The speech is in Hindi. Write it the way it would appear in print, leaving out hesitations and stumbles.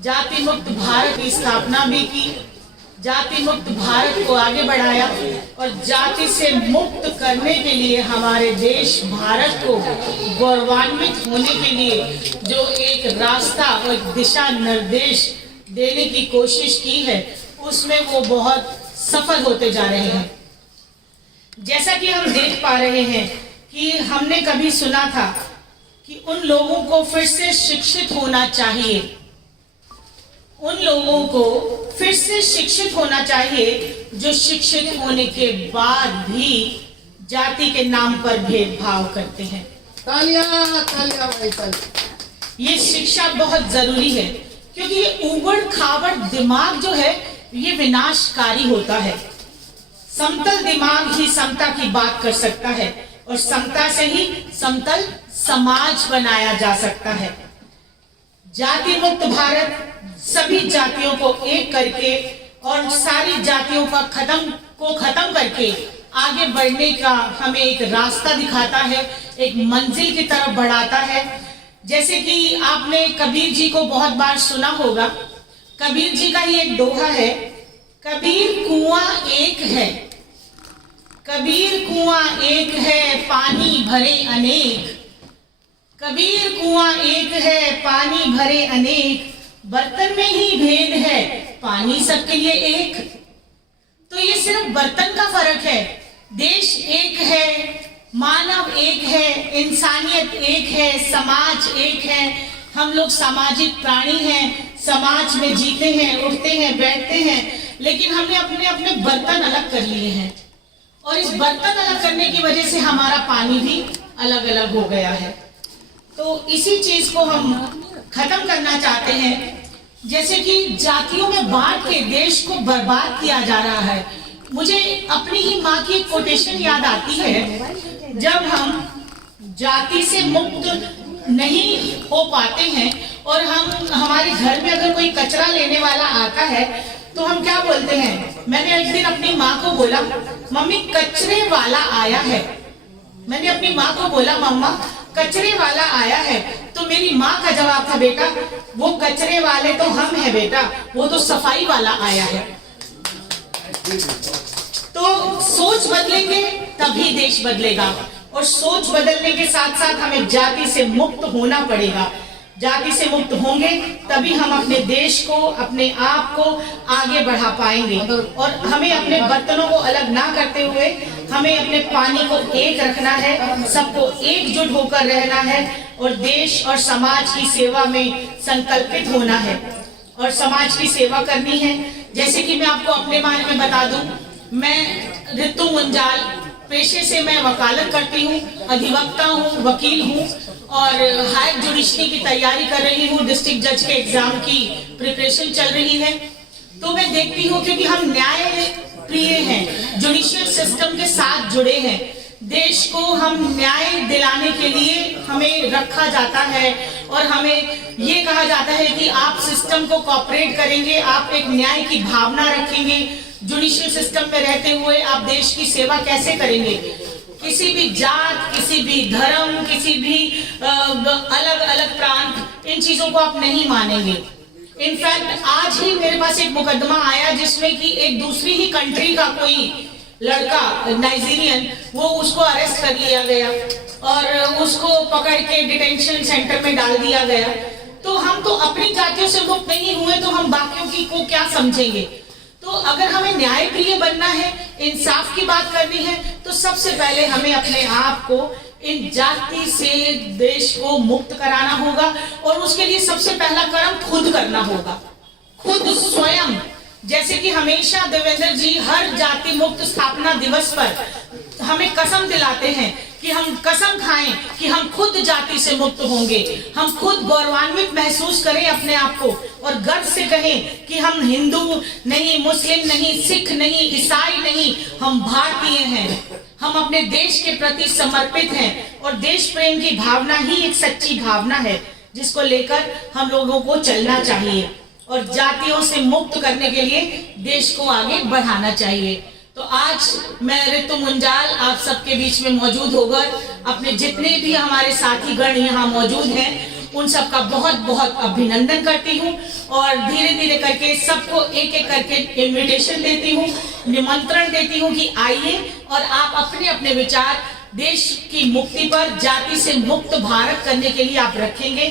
जाति मुक्त भारत की स्थापना भी की, जाति मुक्त भारत को आगे बढ़ाया और जाति से मुक्त करने के लिए हमारे देश भारत को गौरवान्वित होने के लिए जो एक रास्ता और दिशा निर्देश देने की कोशिश की है, उसमें वो बहुत सफल होते जा रहे हैं। जैसा कि हम देख पा रहे हैं कि हमने कभी सुना था कि उन लोगों को फिर से शिक्षित होना चाहिए, उन लोगों को फिर से शिक्षित होना चाहिए जो शिक्षित होने के बाद भी जाति के नाम पर भेदभाव करते हैं। तालियां तालियां भाई तालियां। ये शिक्षा बहुत जरूरी है क्योंकि ये उबड़ खाबड़ दिमाग जो है ये विनाशकारी होता है। समतल दिमाग ही समता की बात कर सकता है और समता से ही समतल समाज बनाया जा सकता है। जाति मुक्त भारत सभी जातियों को एक करके और सारी जातियों का खत्म करके आगे बढ़ने का हमें एक रास्ता दिखाता है, एक मंजिल की तरफ बढ़ाता है। जैसे कि आपने कबीर जी को बहुत बार सुना होगा। कबीर जी का ही एक दोहा है, कबीर कुआं एक है, कबीर कुआं एक है पानी भरे अनेक, कबीर कुआं एक है पानी भरे अनेक, बर्तन में ही भेद है पानी सबके लिए एक। तो ये सिर्फ बर्तन का फर्क है, देश एक है, मानव एक है, इंसानियत एक है, समाज एक है। हम लोग सामाजिक प्राणी हैं, समाज में जीते हैं, उठते हैं, बैठते हैं, लेकिन हमने अपने अपने बर्तन अलग कर लिए हैं और इस बर्तन अलग करने की वजह से हमारा पानी भी अलग अलग हो गया है। तो इसी चीज को हम खत्म करना चाहते हैं। जैसे कि जातियों में बांट के देश को बर्बाद किया जा रहा है। मुझे अपनी ही माँ की कोटेशन याद आती है, जब हम जाति से मुक्त नहीं हो पाते हैं और हम हमारे घर में अगर कोई कचरा लेने वाला आता है तो हम क्या बोलते हैं। मैंने एक दिन अपनी माँ को बोला, मम्मी कचरे वाला आया है। मैंने अपनी माँ को बोला, मम्मा कचरे वाला आया है। तो मेरी माँ का जवाब था, बेटा वो कचरे वाले तो हम हैं बेटा, वो तो सफाई वाला आया है। तो सोच बदलेंगे तभी देश बदलेगा और सोच बदलने के साथ साथ हमें जाति से मुक्त होना पड़ेगा। जाति से मुक्त होंगे तभी हम अपने देश को, अपने आप को आगे बढ़ा पाएंगे और हमें अपने बर्तनों को अलग ना करते हुए हमें अपने पानी को एक रखना है, सबको एकजुट होकर रहना है और देश और समाज की सेवा में संकल्पित होना है और समाज की सेवा करनी है। जैसे कि मैं आपको अपने बारे में बता दूं, मैं ऋतु मुंजाल, पेशे से मैं वकालत करती हूँ, अधिवक्ता हूँ, वकील हूँ और हायर जुडिशरी की तैयारी कर रही हूँ। डिस्ट्रिक्ट जज के एग्जाम की प्रिपरेशन चल रही है। तो मैं देखती हूँ क्योंकि हम न्याय प्रिय हैं, जुडिशियल सिस्टम के साथ जुड़े हैं, देश को हम न्याय दिलाने के लिए हमें रखा जाता है और हमें ये कहा जाता है कि आप सिस्टम को कोऑपरेट करेंगे, आप एक न्याय की भावना रखेंगे, जुडिशियल सिस्टम में रहते हुए आप देश की सेवा कैसे करेंगे। किसी भी जात, किसी भी धर्म, किसी भी अलग अलग प्रांत, इन चीजों को आप नहीं मानेंगे। इनफैक्ट आज ही मेरे पास एक मुकदमा आया जिसमें कि एक दूसरी ही कंट्री का कोई लड़का, नाइजीरियन, वो उसको अरेस्ट कर लिया गया और उसको पकड़ के डिटेंशन सेंटर में डाल दिया गया। तो हम तो अपनी जातियों से मुक्त नहीं हुए तो हम बाकियों की को क्या समझेंगे। तो अगर हमें न्याय प्रिय बनना है, इंसाफ की बात करनी है, तो सबसे पहले हमें अपने आप को इन जाति से देश को मुक्त कराना होगा और उसके लिए सबसे पहला कर्म खुद करना होगा, खुद स्वयं। जैसे कि हमेशा देवेंद्र जी हर जाति मुक्त स्थापना दिवस पर हमें कसम दिलाते हैं कि हम कसम खाएं कि हम खुद जाति से मुक्त होंगे, हम खुद गौरवान्वित महसूस करें अपने आप को और गर्व से कहें कि हम हिंदू नहीं, मुस्लिम नहीं, सिख नहीं, ईसाई नहीं, हम भारतीय हैं, हम अपने देश के प्रति समर्पित हैं और देश प्रेम की भावना ही एक सच्ची भावना है जिसको लेकर हम लोगों को चलना चाहिए और जातियों से मुक्त करने के लिए देश को आगे बढ़ाना चाहिए। तो आज मैं ऋतु मुंजाल आप सबके बीच में मौजूद होकर अपने जितने भी हमारे साथी गण यहाँ मौजूद हैं उन सबका बहुत बहुत अभिनंदन करती हूँ और धीरे धीरे करके सबको एक एक करके इनविटेशन देती हूँ, निमंत्रण देती हूँ कि आइए और आप अपने अपने विचार देश की मुक्ति पर, जाति से मुक्त भारत करने के लिए आप रखेंगे।